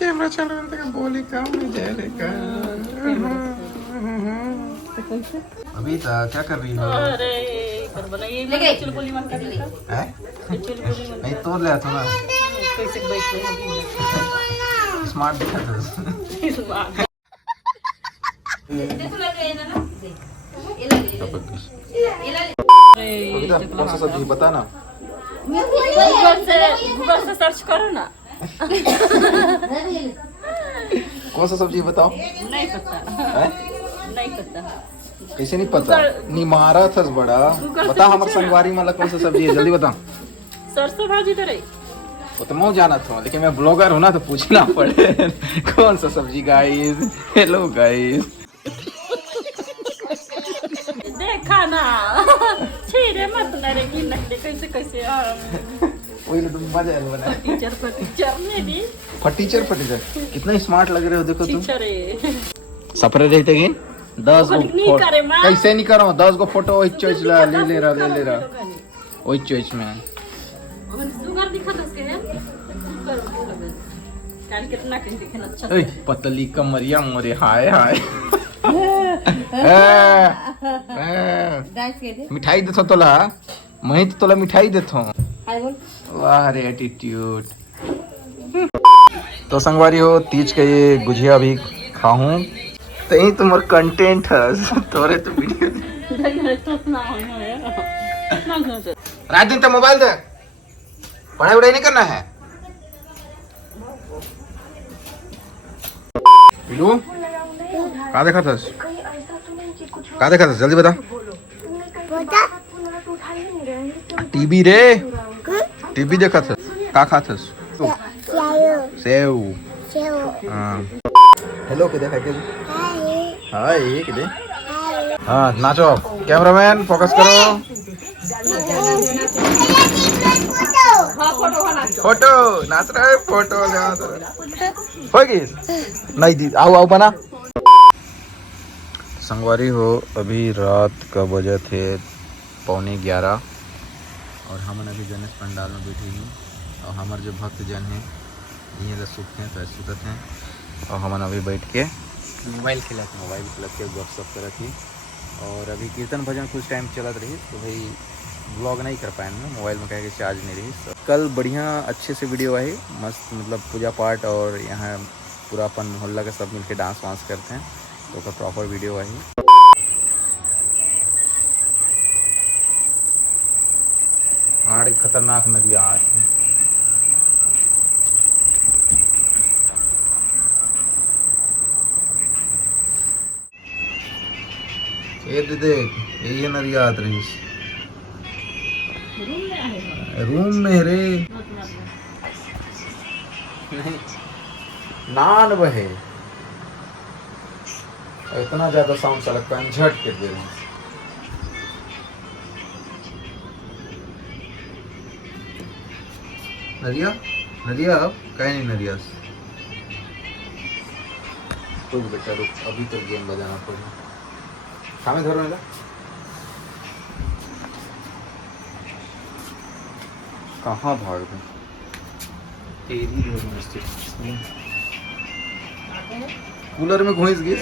Camera चल रहा था बोली काम में जाएगा। अभी क्या कर रही हो? अरे कर बनाइए लेके चुलबुली मन कर लेता है नहीं तो ले आता ना कैसे बैठ रहे हैं स्मार्ट दिखा था स्मार्ट देखो लगे ना कविता कौन सा सब्जी बता ना। गूगल से सर्च करो ना। कौन सा सब्जी बताओ। नहीं पता नहीं पता कैसे नहीं पता निमारा था बड़ा बता हमारे संगवारी वाला कौन सा सब्जी है जल्दी बता। सरसों भाजी तो रही वो तो मैं जाना था लेकिन मैं ब्लॉगर हूँ ना तो पूछना पड़े कौन सा सब्जी गाइस। हेलो गाइस देखा ना छीरे मत ना रे कि नहीं कैसे कैसे वही तो मजा आया बना टीचर में भी फटीचर कितना स्मार्ट लग रहे हो देखो तुम। टीचर है सपरे रहते गए 10 गो कैसे नहीं कर रहा हूँ 10 गो फोटो वही चॉइस ले रहा वही चॉइस में सुगर दिखा दो उसके काल कितना कहीं दिखना अच्छा पतली कमरिया मोरे हाय हाय मिठाई देथो तोला मैं तो तोला मिठाई देथो वाह रे एटीट्यूड। तो संगवारी हो तीज के ये गुजिया भी खाऊं तो यही तुम्हारा कंटेंट है तोरे तो वीडियो रात दिन तो मोबाइल दे पढ़ाई वढ़ाई नहीं करना है। बिलू कहाँ देखा था जल्दी बता। टीवी रे टीवी देखा था का खा था सेव हाँ हेलो के देखा के हाय के दे हाँ नाचो कैमरामैन फोकस करो फोटो नाच रहा है फोटो होगी नहीं दी आओ बना। संगवारी हो अभी रात का बजे थे 11:15 और हम अभी गणेश पंडाल में बैठे हैं और हमारे जो भक्त जन हैं ये सुखते हैं सुतते हैं और हम अभी बैठ के मोबाइल खेलते के गपशप कर रखी और अभी कीर्तन भजन कुछ टाइम चलत रही तो भाई ब्लॉग नहीं कर पाए मैं मोबाइल में कह के चार्ज नहीं रही। तो कल बढ़िया अच्छे से वीडियो आई मस्त मतलब पूजा पाठ और यहाँ पूरा अपन मोहल्ला के सब मिलके डांस वांस करते हैं तो प्रॉपर वीडियो आई। हाँ खतरनाक नदी आज ये देख ये नदी आत रही रूम में रे नहीं नान बहे इतना ज्यादा साउंड चलक पे झट के दे रहे नदिया अब कहीं नहीं नदिया रुक बेटा रुक अभी तो गेम बजाना पड़ेगा खामे धरो ना कहाँ भाग गए तेरी कूलर में घुस गई